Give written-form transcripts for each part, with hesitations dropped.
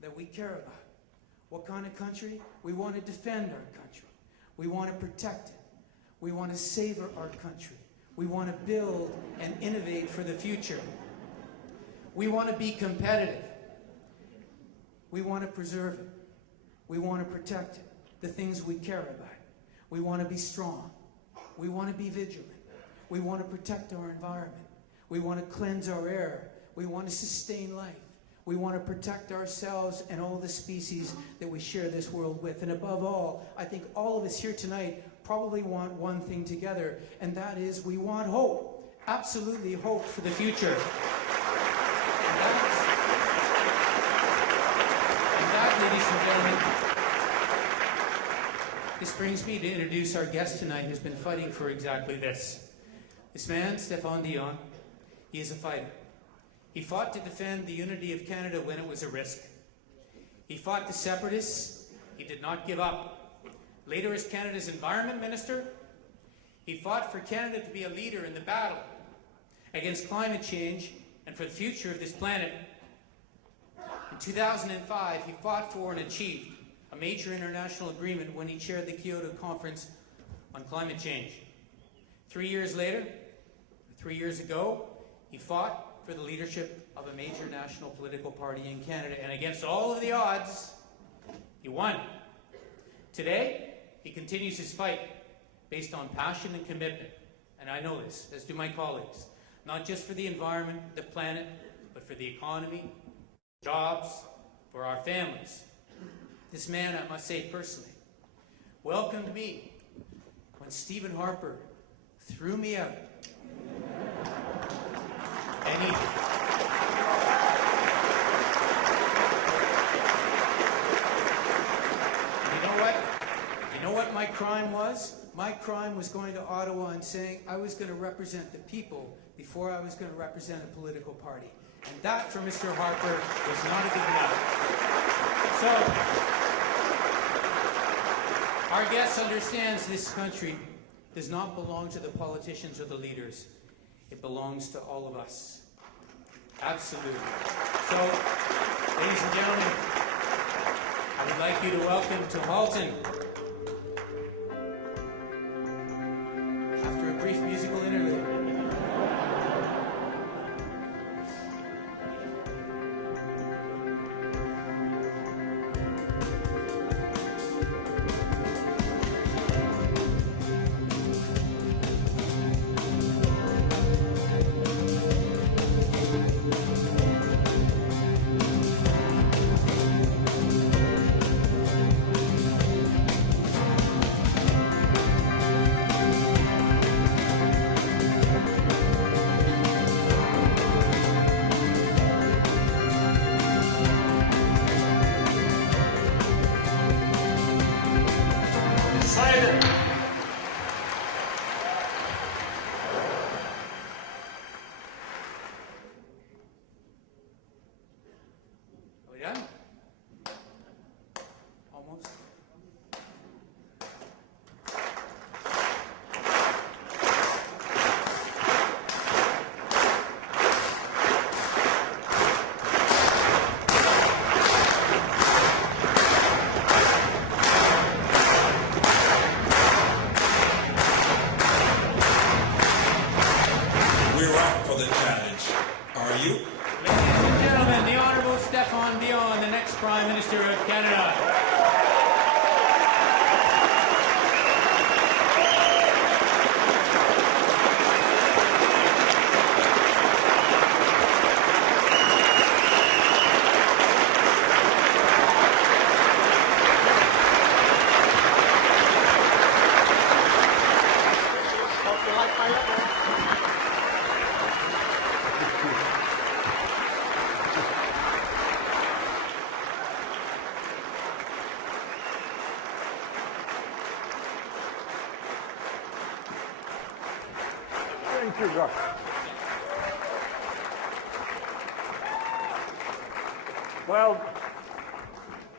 that we care about. What kind of country? We want to defend our country. We want to protect it. We want to savor our country. We want to build and innovate for the future. We want to be competitive. We want to preserve it. We want to protect it, the things we care about. We want to be strong. We want to be vigilant. We want to protect our environment. We want to cleanse our air. We want to sustain life. We want to protect ourselves and all the species that we share this world with. And above all, I think all of us here tonight probably want one thing together, and that is we want hope. Absolutely hope for the future. And that, ladies and gentlemen, this brings me to introduce our guest tonight who's been fighting for exactly this. This man, Stephane Dion, he is a fighter. He fought to defend the unity of Canada when it was a risk. He fought the separatists. He did not give up. Later, as Canada's Environment Minister, he fought for Canada to be a leader in the battle against climate change and for the future of this planet. In 2005, he fought for and achieved a major international agreement when he chaired the Kyoto Conference on Climate Change. 3 years later, 3 years ago, he fought for the leadership of a major national political party in Canada, and against all of the odds, he won. Today, he continues his fight based on passion and commitment, and I know this, as do my colleagues, not just for the environment, the planet, but for the economy, jobs, for our families. This man, I must say personally, welcomed me when Stephen Harper threw me out. And you know what my crime was? My crime was going to Ottawa and saying I was going to represent the people before I was going to represent a political party. And that, for Mr. Harper, was not a good matter. So, our guest understands this country does not belong to the politicians or the leaders. It belongs to all of us. Absolutely. So, ladies and gentlemen, I would like you to welcome to Halton, after a brief musical interlude. Stephane Dion, the next Prime Minister of Canada. Thank you, Garth. Well,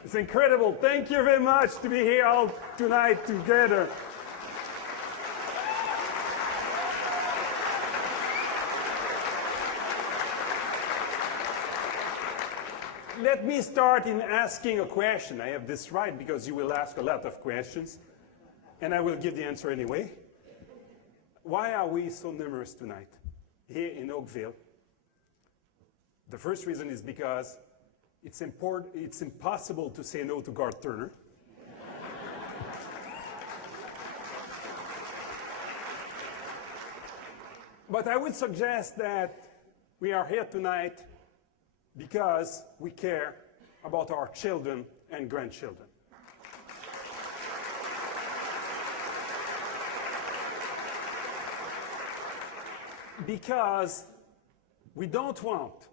it's incredible. Thank you very much to be here all tonight together. let me start in asking a question. I have this right because you will ask a lot of questions, and I will give the answer anyway. Why are we so numerous tonight here in Oakville? The first reason is because it's impossible to say no to Garth Turner. But I would suggest that we are here tonight because we care about our children and grandchildren. Because we don't want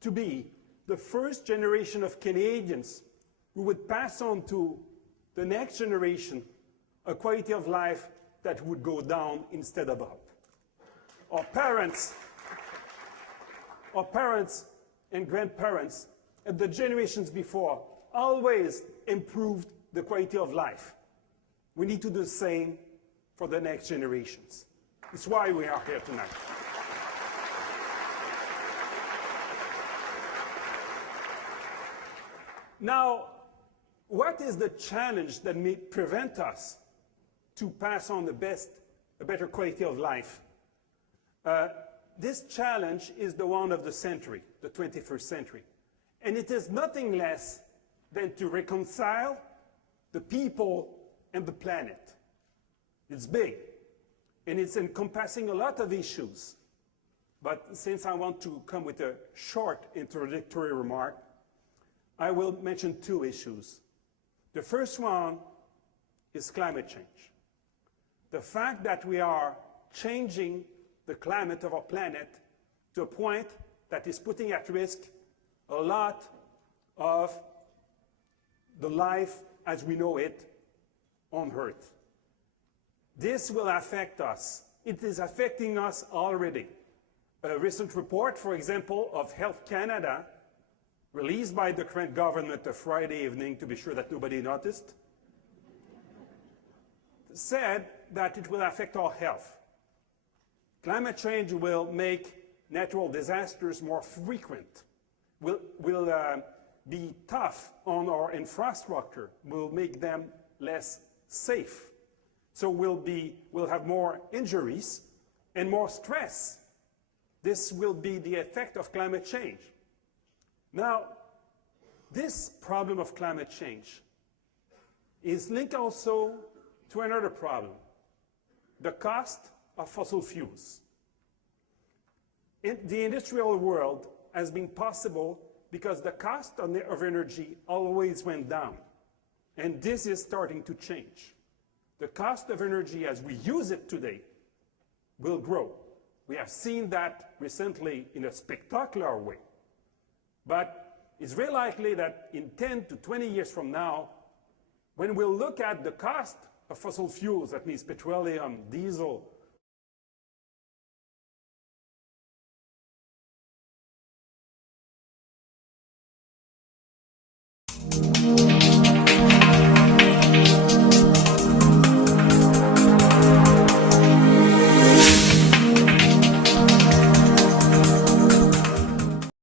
to be the first generation of Canadians who would pass on to the next generation a quality of life that would go down instead of up. Our parents and grandparents and the generations before always improved the quality of life. We need to do the same for the next generations. It's why we are here tonight. Now, what is the challenge that may prevent us to pass on a better quality of life? This challenge is the one of the century, the 21st century. And it is nothing less than to reconcile the people and the planet. It's big, and it's encompassing a lot of issues. But since I want to come with a short introductory remark, I will mention two issues. The first one is climate change. The fact that we are changing the climate of our planet to a point that is putting at risk a lot of the life as we know it on Earth. This will affect us. It is affecting us already. A recent report, for example, of Health Canada, released by the current government a Friday evening to be sure that nobody noticed, said that it will affect our health. Climate change will make natural disasters more frequent, will be tough on our infrastructure, will make them less safe. So we'll have more injuries and more stress. This will be the effect of climate change. Now, this problem of climate change is linked also to another problem, the cost of fossil fuels. In the industrial world has been possible because the cost of energy always went down. And this is starting to change. The cost of energy as we use it today will grow. We have seen that recently in a spectacular way. But it's very likely that in 10 to 20 years from now, when we'll look at the cost of fossil fuels, that means petroleum, diesel,